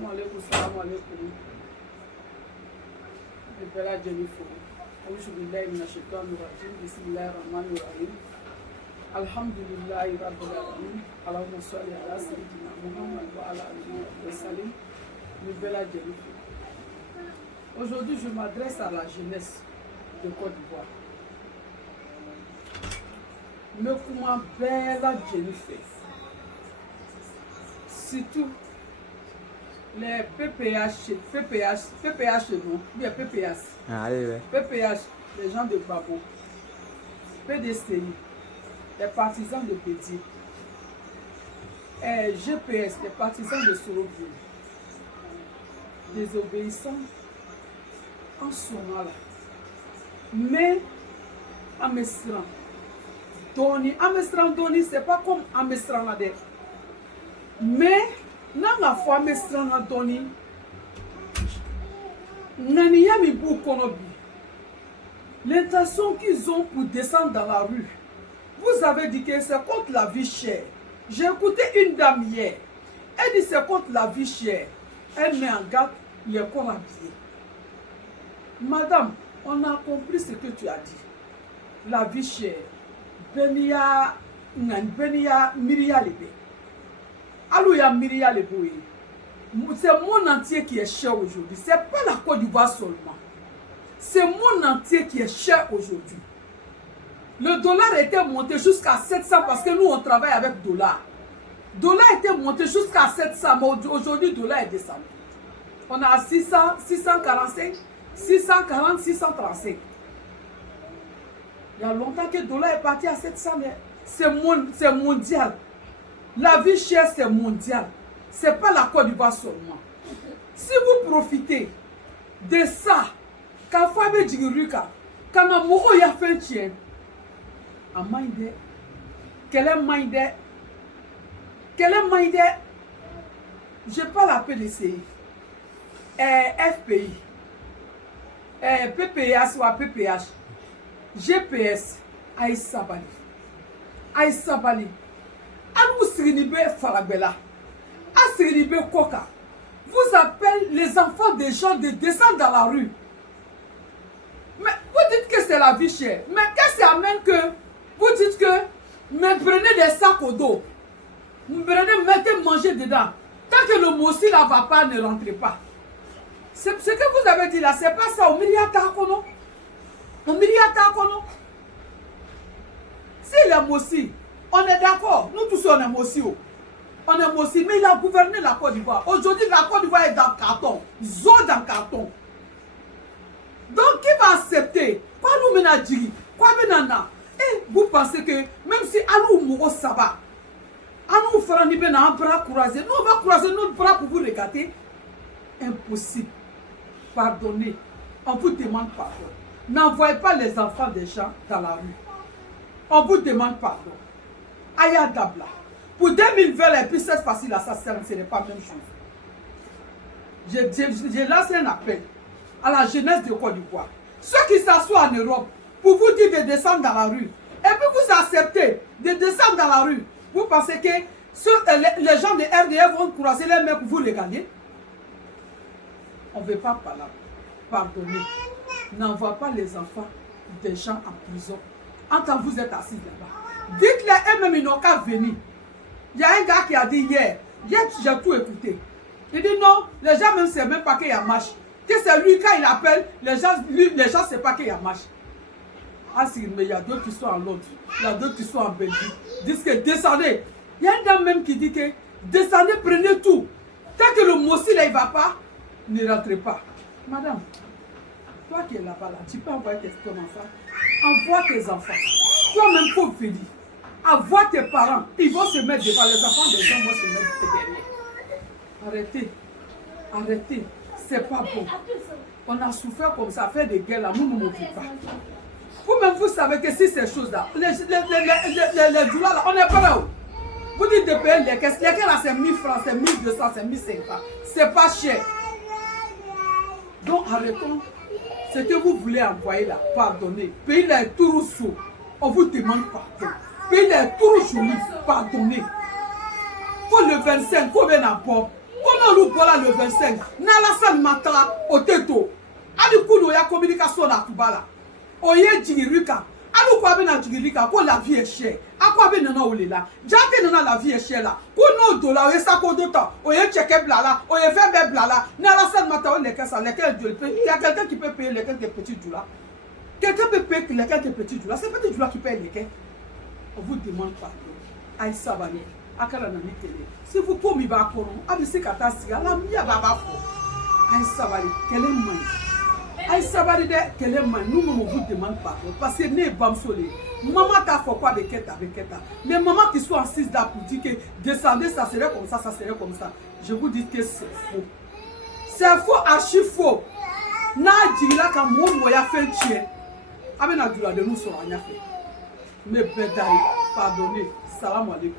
Salam alaikum, salam alaikum. Je m'appelle la Jennifer. Alhamdulillah, il m'a acheté un rajim. Bismillah, Rahman, Rahim. Alhamdulillah, Rabbil Alamin. Allahumma salli ala Sayyidina Muhammad wa ala alihi wa sallam. Je m'appelle la Jennifer. Aujourd'hui, je m'adresse à la jeunesse de Côte d'Ivoire. Mais comment belle Jennifer. Surtout les PPH, non, bien PPH. PPH, les gens de Babo, PDCI, les partisans de Petit, et GPS, les partisans de Sorobio, désobéissants en ce moment-là. Mais Amestran, Doni, c'est pas comme Amestran là. Mais, dans la foi, Amestran Doni, Naniyami Boukonobi, l'intention qu'ils ont pour descendre dans la rue, vous avez dit que c'est contre la vie chère. J'ai écouté une dame hier, elle dit c'est contre la vie chère. Elle met en garde les corps habillés. Madame, on a compris ce que tu as dit. La vie chère. Benia Miria Lebe. Alouya Miria Lebe. C'est le monde entier qui est cher aujourd'hui. Ce n'est pas la Côte d'Ivoire seulement. C'est le monde entier qui est cher aujourd'hui. Le dollar était monté jusqu'à 700 parce que nous on travaille avec dollar. Le dollar était monté jusqu'à 700, mais aujourd'hui le dollar est descendu. On a 600, 645, 640, 635. Il y a longtemps que le dollar est parti à 700, mais c'est mondial. La vie chère, c'est mondial. Ce n'est pas la Côte d'Ivoire seulement. Si vous profitez de ça, quand vous avez dit quand vous avez fait un tien, à Maïdé, quel est Maïdé? Je parle à PDCI, FPI, PPH ou PPH, GPS, Aïssa Bali, Alou Sirinibe Farabella, Asirinibe Koka, vous appelez les enfants des gens de descendre dans la rue. Mais vous dites que c'est la vie chère. Mais qu'est-ce qui amène que vous dites que mais prenez des sacs au dos, mettez manger dedans. Tant que le mossi là va pas, ne rentrez pas. Ce que vous avez dit là, c'est pas ça. Au milieu si il est mossi, on est d'accord. Nous tous on est mossi. On est mossi, mais il a gouverné la Côte d'Ivoire. Aujourd'hui, la Côte d'Ivoire est dans le carton. Zone dans le carton. Donc, qui va accepter? Quoi nous menadiri? Quoi menana? Et vous pensez que même si Alou Mouro ça va, Alou Farani ben un bras croisé, nous on va croiser notre bras pour vous regarder? Impossible. Pardonnez. On vous demande pardon. N'envoyez pas les enfants des gens dans la rue. On vous demande pardon. Aya Dabla. Pour 2020, et puis cette fois-ci, là, ça ce n'est pas la même chose. J'ai lancé un appel à la jeunesse de Côte d'Ivoire. Ceux qui s'assoient en Europe, pour vous dire de descendre dans la rue. Et puis vous acceptez de descendre dans la rue. Vous pensez que les gens de RDF vont croiser les mains pour vous les gagner? On ne veut pas parler. Pardonnez. N'envoie pas les enfants des gens en prison. En tant que vous êtes assis là-bas. Dites-les eux-mêmes, ils n'ont qu'à venir. Il y a un gars qui a dit hier j'ai tout écouté. Il dit non, les gens même ne savent même pas qu'il y a marche. Que c'est lui quand il appelle, les gens ne savent pas qu'il y a marche. Ah si, mais il y a d'autres qui sont en Londres, il y a d'autres qui sont en Belgique. Ils disent que descendez. Il y a une dame même qui dit que descendez, prenez tout. Tant que le mossi là il ne va pas, ne rentrez pas. Madame, toi qui es là-bas, là, tu peux envoyer ton enfant. Envoie tes enfants. Toi-même, il faut venir. Envoie tes parents. Ils vont se mettre devant. Les enfants des gens vont se mettre derrière. Arrêtez. C'est pas bon. On a souffert comme ça, fait des guerres là. Nous ne vivons pas. Vous-même, vous savez que si ces choses-là, les douleurs là, on n'est pas là. Vous dites de payer les caisses. Les caisses là, c'est 1000 francs, c'est 1200, c'est 1500. C'est pas cher. Donc arrêtons. Ce que vous voulez envoyer là, pardonnez. Pays là est tout roussou. On vous demande pardon. Pays là est tout roussou, pardonnez. Pour le 25, combien d'abord? Comment nous voilà le 25? N'Alassane Ouattara au teto. Ali kuno ya communication na Kubala. Oye Djigirika. Alu kwa na Djigirika ko la vie est chère. Akwa be nana olela. Jante nana la vie est chère là. Ko no dollar oye sako d'autant. Oye cheke blala. Oye fait blala. N'Alassane Ouattara lesquels ça lesquels Dieu peut. Il y a quelqu'un qui peut payer lesquels des petits dollars. Quelqu'un peut payer lesquels des petits dollars. C'est pas des dollars qui payent lesquels. On vous demande pardon. Aïe Sabane. Akala na mitele. Si vous pouvez ba kono, abisi katasi ala miya baba fo. Aïe Sabane, quel est man? Aïe Sabane de quel est man? Nous on vous demande pardon parce que né bamsolé. Maman t'a fait quoi avec elle. Les mamans qui sont assises là pour dire que descendre ça serait comme ça serait comme ça. Je vous dis que c'est faux. C'est faux, archi faux. Na djila ka mo moya fait tier. Abena djula de nous sur anya fait. Mais bédaï, pardonnez. Salam alaikum.